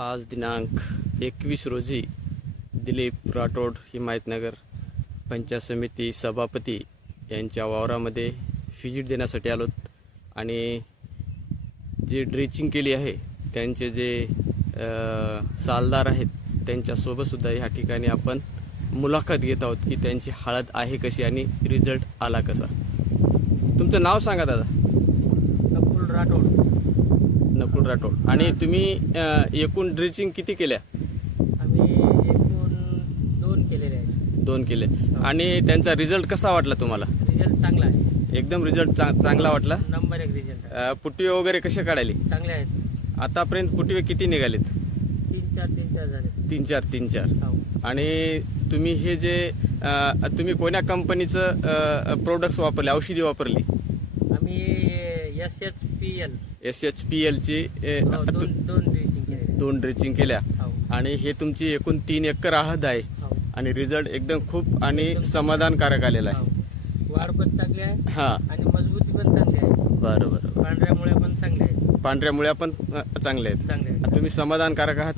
आज दिनांक 21 रोजी दिलीप राठोड हिमायतनगर पंचायत समिती सभापती यांच्या वावरामध्ये व्हिजिट देण्यासाठी आलोत आणि जे ड्रेचिंग केली आहे त्यांचे जे सालदार आहेत त्यांच्यासोबतसुद्धा ह्या ठिकाणी आपण मुलाखत घेत आहोत की त्यांची हळद आहे कशी आणि रिझल्ट आला कसा. तुमचं नाव सांगा दादा. नकुल राठोड. नकुल राठोड. आणि तुम्ही एकूण ड्रेचिंग किती केल्या? आम्ही एकूण 2 केलेले आहेत. 2 केले. आणि त्यांचा रिझल्ट कसा वाटला तुम्हाला? रिझल्ट चांगला आहे. एकदम रिझल्ट चांगला वाटला. नंबर 1 रिझल्ट आहे. पुटवे वगैरे कसे काढायले? चांगले आहेत. आतापर्यंत पुटवे किती निघालेत? 3-4 झाले. 3-4. हो. आणि तुम्ही हे जे तुम्ही कोण्या कंपनीचं प्रोडक्ट्स वापरले, औषधी वापरली? आम्ही SHPL SHPL ची 2 ड्रेसिंग केले. 2 ड्रेचिंग केल्या. हो. आणि हे तुमची एकूण 3 एकर हळद आहे. हो. आणि रिझल्ट एकदम खूप आणि समाधानकारक आलेला आहे. हो. वाढ पण चांगली आहे हां, आणि मजबूती पण चांगली आहे. बरं. पांढऱ्यामुळे पण चांगले आहेत. पांढऱ्या मुळ्या पण चांगल्या आहेत. चांगले आहेत. तुम्ही समाधानकारक आहात.